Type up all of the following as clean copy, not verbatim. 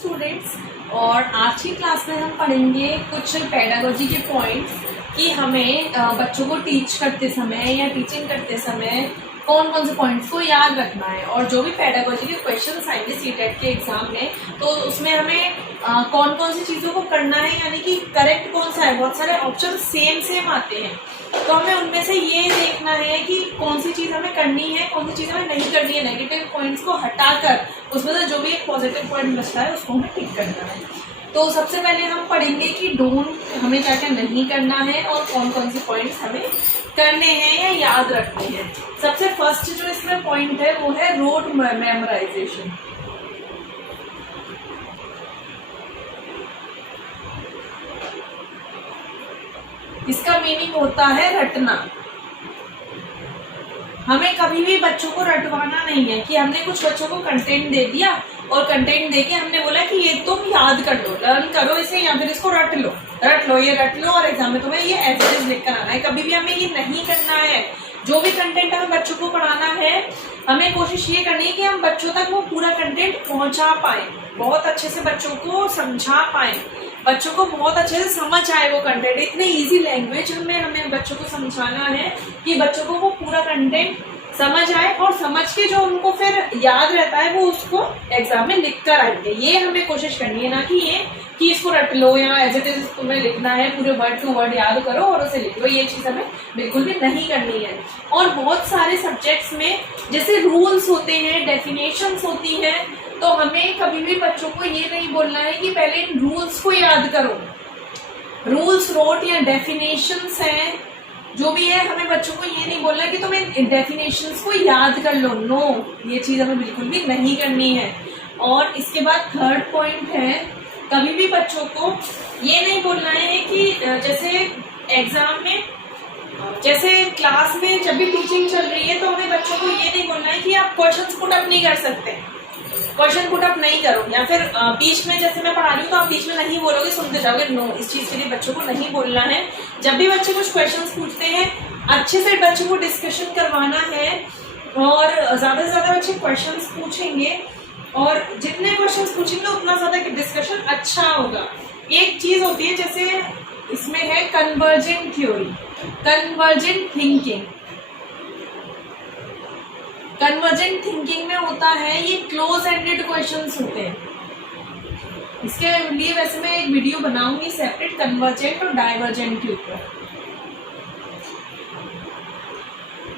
Students, और आज की क्लास में हम पढ़ेंगे कुछ पेडागोजी के पॉइंट्स कि हमें बच्चों को टीच करते समय या टीचिंग करते समय कौन कौन से पॉइंट्स को याद रखना है। और जो भी पेडागोजी के क्वेश्चंस आएंगे सीटेट के एग्जाम में, तो उसमें हमें कौन कौन सी चीज़ों को करना है, यानी कि करेक्ट कौन सा है। बहुत सारे ऑप्शन सेम आते हैं, तो हमें उनमें से ये देखना है कि कौन सी चीज़ हमें करनी है, कौन सी चीज़ हमें नहीं करनी है। नेगेटिव पॉइंट्स को हटाकर उसमें से जो भी एक पॉजिटिव पॉइंट बचता है उसको हमें टिक करना है। तो सबसे पहले हम पढ़ेंगे कि डोंट हमें क्या क्या नहीं करना है और कौन कौन से पॉइंट्स हमें करने हैं या याद रखने हैं। सबसे फर्स्ट जो इसमें पॉइंट है वो है रोट मेमोराइजेशन। इसका मीनिंग होता है रटना। हमें कभी भी बच्चों को रटवाना नहीं है कि हमने कुछ बच्चों को कंटेंट दे दिया और कंटेंट देके हमने बोला कि ये तुम याद कर लो, लर्न करो इसे, या फिर इसको रट लो ये रट लो और एग्जाम में तुम्हें ये एज इट इज लिख कर आना है। कभी भी हमें ये नहीं करना है। जो भी कंटेंट हमें बच्चों को पढ़ाना है, हमें कोशिश ये करनी है कि हम बच्चों तक वो पूरा कंटेंट पहुंचा पाए, बहुत अच्छे से बच्चों को समझा पाए, बच्चों को बहुत अच्छे से समझ आए वो कंटेंट। इतने इजी लैंग्वेज में हमें बच्चों को समझाना है कि बच्चों को वो पूरा कंटेंट समझ आए, और समझ के जो उनको फिर याद रहता है वो उसको एग्जाम में लिख कर आएंगे। ये हमें कोशिश करनी है, ना कि ये कि इसको रट लो या एज इट इज तुम्हें लिखना है, पूरे वर्ड टू वर्ड याद करो और उसे लिख लो। ये चीज़ हमें बिल्कुल भी नहीं करनी है। और बहुत सारे सब्जेक्ट्स में जैसे रूल्स होते हैं, डेफिनेशंस होती हैं, तो हमें कभी भी बच्चों को ये नहीं बोलना है कि पहले इन रूल्स को याद करो। रूल्स रोट या डेफिनेशंस हैं जो भी है, हमें बच्चों को ये नहीं बोलना है कि तुम इन डेफिनेशंस को याद कर लो। नो, ये चीज़ हमें बिल्कुल भी नहीं करनी है। और इसके बाद थर्ड पॉइंट है, कभी भी बच्चों को ये नहीं बोलना है कि जैसे एग्जाम में, जैसे क्लास में जब भी टीचिंग चल रही है, तो हमें बच्चों को ये नहीं बोलना है कि आप क्वेश्चंस पुट अप नहीं कर सकते, क्वेश्चन पुट अप नहीं करो, या फिर बीच में जैसे मैं पढ़ा रही हूँ तो आप बीच में नहीं बोलोगे, सुनते जाओगे। नो, इस चीज़ के लिए बच्चों को नहीं बोलना है। जब भी बच्चे कुछ क्वेश्चंस पूछते हैं, अच्छे से बच्चों को डिस्कशन करवाना है, और ज़्यादा से ज़्यादा बच्चे क्वेश्चंस पूछेंगे, और जितने क्वेश्चंस पूछेंगे उतना ज़्यादा डिस्कशन अच्छा होगा। एक चीज़ होती है, जैसे इसमें है convergent theory, convergent thinking. Convergent thinking में होता है, ये क्लोज एंडेड क्वेश्चंस होते हैं। इसके लिए वैसे मैं एक वीडियो बनाऊंगी सेपरेट, कन्वर्जेंट और डाइवर्जेंट के ऊपर।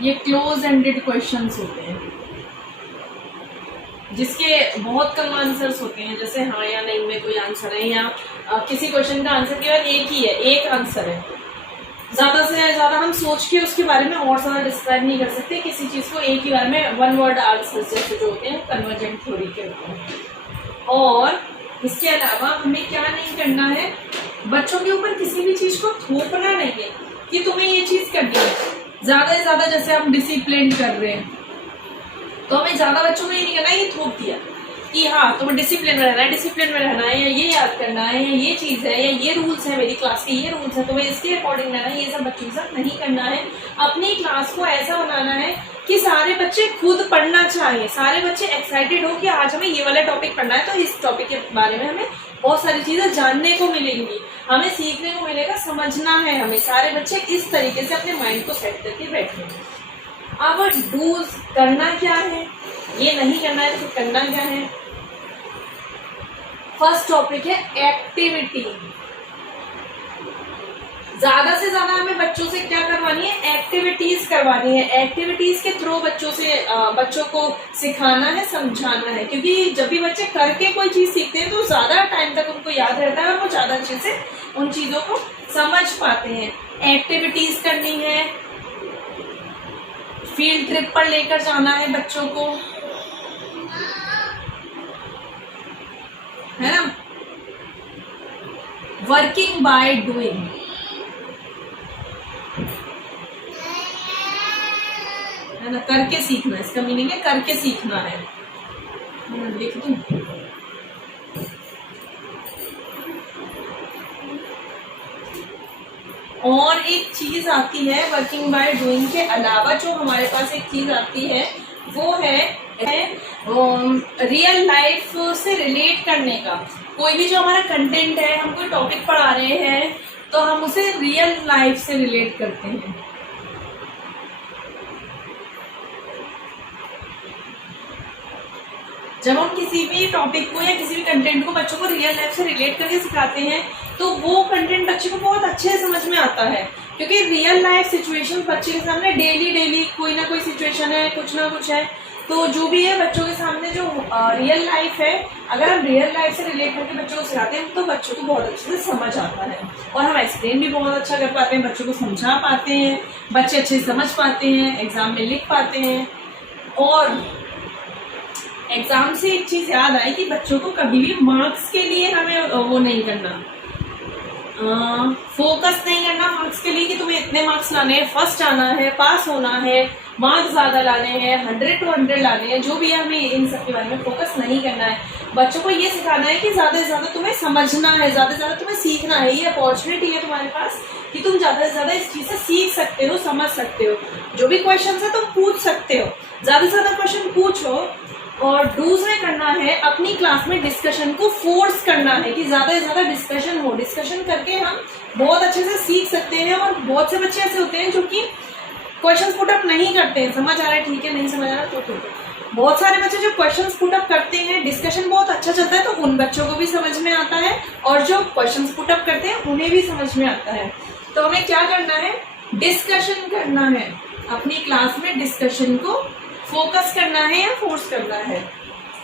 ये क्लोज एंडेड क्वेश्चंस होते हैं जिसके बहुत कम आंसर्स होते हैं, जैसे हाँ या नहीं में कोई आंसर है, या किसी क्वेश्चन का आंसर केवल एक ही है, एक आंसर है। ज़्यादा से ज़्यादा हम सोच के उसके बारे में और ज़्यादा डिस्क्राइब नहीं कर सकते किसी चीज़ को, एक ही बार में वन वर्ड आंसर जैसे जो होते हैं कन्वर्जेंट थ्योरी के ऊपर। और इसके अलावा हमें क्या नहीं करना है, बच्चों के ऊपर किसी भी चीज़ को थोपना नहीं है कि तुम्हें ये चीज़ करनी है। ज़्यादा से ज़्यादा जैसे हम डिसिप्लिन कर रहे हैं, तो हमें ज़्यादा बच्चों को ये नहीं करना है कि थोप दिया कि हाँ तुम्हें डिसिप्लिन में रहना है, डिसिप्लिन में रहना है, या ये याद करना है, या ये चीज़ है, या ये रूल्स है, मेरी क्लास के ये रूल्स है, तुम्हें इसके अकॉर्डिंग रहना है। ये सब बच्चों के साथ नहीं करना है। अपनी क्लास को ऐसा बनाना है कि सारे बच्चे खुद पढ़ना चाहें, सारे बच्चे एक्साइटेड हो कि आज हमें ये वाला टॉपिक पढ़ना है, तो इस टॉपिक के बारे में हमें बहुत सारी चीज़ें जानने को मिलेंगी, हमें सीखने को मिलेगा, समझना है हमें। सारे बच्चे इस तरीके से अपने माइंड को सेट करके बैठे। अब डूज करना क्या है, ये नहीं करना है तो करना क्या है। फर्स्ट टॉपिक है एक्टिविटी। ज्यादा से ज्यादा हमें बच्चों से क्या करवानी है, एक्टिविटीज करवानी है। एक्टिविटीज के थ्रू बच्चों को सिखाना है, समझाना है, क्योंकि जब भी बच्चे करके कोई चीज सीखते हैं तो ज्यादा टाइम तक उनको याद रहता है और वो ज्यादा अच्छे से उन चीजों को समझ पाते हैं। एक्टिविटीज करनी है, फील्ड ट्रिप पर लेकर जाना है बच्चों को, है ना। वर्किंग बाय डूइंग, है ना, करके सीखना, इसका मीनिंग है करके सीखना है। लिख दूं, और एक चीज आती है वर्किंग बाय डूइंग के अलावा, जो हमारे पास एक चीज आती है वो है रियल लाइफ से रिलेट करने का। कोई भी जो हमारा कंटेंट है, हम कोई टॉपिक पढ़ा रहे हैं तो हम उसे रियल लाइफ से रिलेट करते हैं। जब हम किसी भी टॉपिक को या किसी भी कंटेंट को बच्चों को रियल लाइफ से रिलेट करके सिखाते हैं तो वो कंटेंट बच्चे को बहुत अच्छे से समझ में आता है, क्योंकि रियल लाइफ सिचुएशन बच्चे के सामने डेली कोई ना कोई सिचुएशन है, कुछ ना कुछ है। तो जो भी है बच्चों के सामने जो रियल लाइफ है, अगर हम रियल लाइफ से रिलेट करके बच्चों को सिखाते हैं तो बच्चों को बहुत अच्छे से समझ आता है और हम एक्सप्लेन भी बहुत अच्छा कर पाते हैं, बच्चों को समझा पाते हैं, बच्चे अच्छे से समझ पाते हैं, एग्जाम में लिख पाते हैं। और एग्जाम से एक चीज याद आई कि बच्चों को कभी भी मार्क्स के लिए हमें वो नहीं करना, फोकस नहीं करना मार्क्स के लिए कि तुम्हें इतने मार्क्स लाने हैं, फर्स्ट आना है, पास होना है, मार्क्स ज्यादा लाने हैं, 100 to 100 लाने हैं, जो भी है हमें इन सब के बारे में फोकस नहीं करना है। बच्चों को ये सिखाना है कि ज्यादा से ज्यादा तुम्हें समझना है, ज्यादा से ज्यादा तुम्हें सीखना है। ये अपॉर्चुनिटी है तुम्हारे पास कि तुम ज्यादा से ज्यादा इस चीज से सीख सकते हो, समझ सकते हो। जो भी क्वेश्चन है तुम पूछ सकते हो, ज्यादा से ज्यादा क्वेश्चन पूछो। और डूज में करना है अपनी क्लास में डिस्कशन को फोर्स करना है कि ज्यादा से ज्यादा डिस्कशन हो। डिस्कशन करके हम बहुत अच्छे से सीख सकते हैं। और बहुत से बच्चे ऐसे होते हैं जो कि क्वेश्चन पुट अप नहीं करते हैं, समझ आ रहा है ठीक है, नहीं समझ आ रहा तो ठीक है। बहुत सारे बच्चे जो क्वेश्चन पुट अप करते हैं, डिस्कशन बहुत अच्छा चलता है तो उन बच्चों को भी समझ में आता है और जो क्वेश्चन पुट अप करते हैं उन्हें भी समझ में आता है। तो हमें क्या करना है, डिस्कशन करना है, अपनी क्लास में डिस्कशन को फोकस करना है या फोर्स करना है।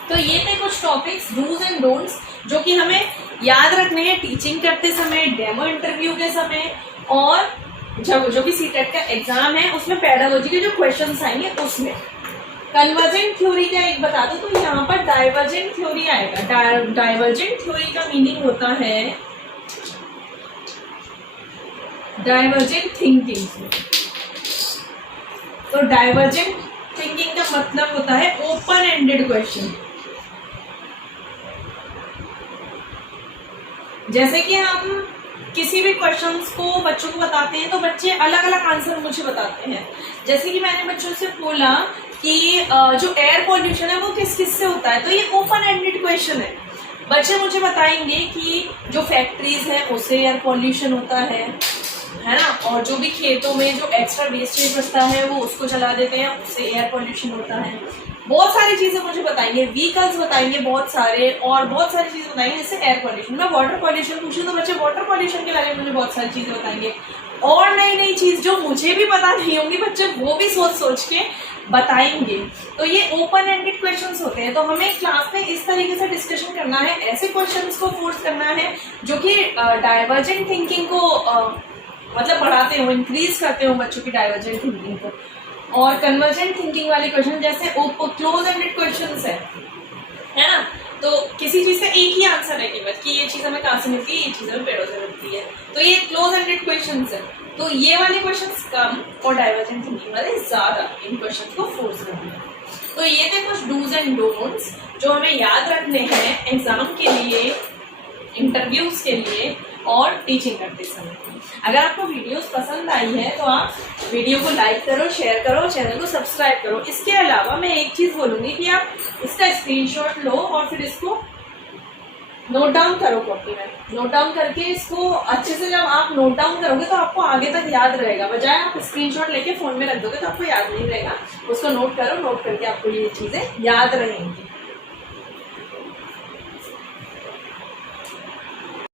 तो ये थे कुछ टॉपिक्स, डूज एंड डोंट्स, जो कि हमें याद रखने हैं टीचिंग करते समय, डेमो इंटरव्यू के समय, और जब जो भी सीटेट का एग्जाम है उसमें पेडागोजी के जो क्वेश्चंस आएंगे उसमें। कन्वर्जेंट थ्योरी का एक बता दो तो यहाँ पर डाइवर्जेंट थ्योरी आएगा। डाइवर्जेंट थ्योरी का मीनिंग होता है डाइवर्जेंट थिंकिंग। तो डाइवर्जेंट थिंकिंग का मतलब होता है ओपन एंडेड क्वेश्चन। जैसे कि हम किसी भी क्वेश्चंस को बच्चों को बताते हैं तो बच्चे अलग अलग आंसर मुझे बताते हैं। जैसे कि मैंने बच्चों से बोला कि जो एयर पॉल्यूशन है वो किस किस से होता है, तो ये ओपन एंडेड क्वेश्चन है। बच्चे मुझे बताएंगे कि जो फैक्ट्रीज है उससे एयर पॉल्यूशन होता है ना, और जो भी खेतों में जो एक्स्ट्रा वेस्टेज बचता है वो उसको जला देते हैं, उससे एयर पॉल्यूशन होता है। बहुत सारी चीजें मुझे बताएंगे, व्हीकल्स बताएंगे बहुत सारे, और बहुत सारी चीजें बताएंगे जिससे एयर पॉल्यूशन। मैं वाटर पॉल्यूशन पूछूं तो बच्चे वाटर पॉल्यूशन के बारे में मुझे बहुत सारी चीजें बताएंगे। और नई नई चीज जो मुझे भी पता नहीं होंगी बच्चे वो भी सोच सोच के बताएंगे। तो ये ओपन एंडेड क्वेश्चंस होते हैं। तो हमें क्लास में इस तरीके से डिस्कशन करना है, ऐसे क्वेश्चंस को फोर्स करना है जो कि डाइवर्जेंट थिंकिंग को मतलब बढ़ाते हो, इंक्रीज करते हो बच्चों की डाइवर्जेंट थिंकिंग को। और कन्वर्जेंट थिंकिंग वाले क्वेश्चन जैसे क्लोज एंडेड क्वेश्चंस है ना, तो किसी चीज का एक ही आंसर है केवल कि ये चीज हमें कहाँ से मिलती है, ये चीज हमें पेड़ों से मिलती है, तो ये क्लोज एंडेड क्वेश्चंस है। तो ये वाले क्वेश्चंस कम और डाइवर्जेंट थिंकिंग वाले ज्यादा, इन क्वेश्चंस को फोर्स करना है। तो ये थे कुछ डूज एंड डोंट्स जो हमें याद रखने हैं एग्जाम के लिए, इंटरव्यूज के लिए और टीचिंग करते समय। अगर आपको वीडियोस पसंद आई है तो आप वीडियो को लाइक करो, शेयर करो, चैनल को सब्सक्राइब करो। इसके अलावा मैं एक चीज बोलूंगी कि आप इसका स्क्रीनशॉट लो और फिर इसको नोट डाउन करो कॉपी में। नोट डाउन करके इसको अच्छे से जब आप नोट डाउन करोगे तो आपको आगे तक याद रहेगा, बजाय आप स्क्रीनशॉट लेके फोन में रख दोगे तो आपको याद नहीं रहेगा। उसको नोट करो, नोट करके आपको ये चीजें याद रहेंगी।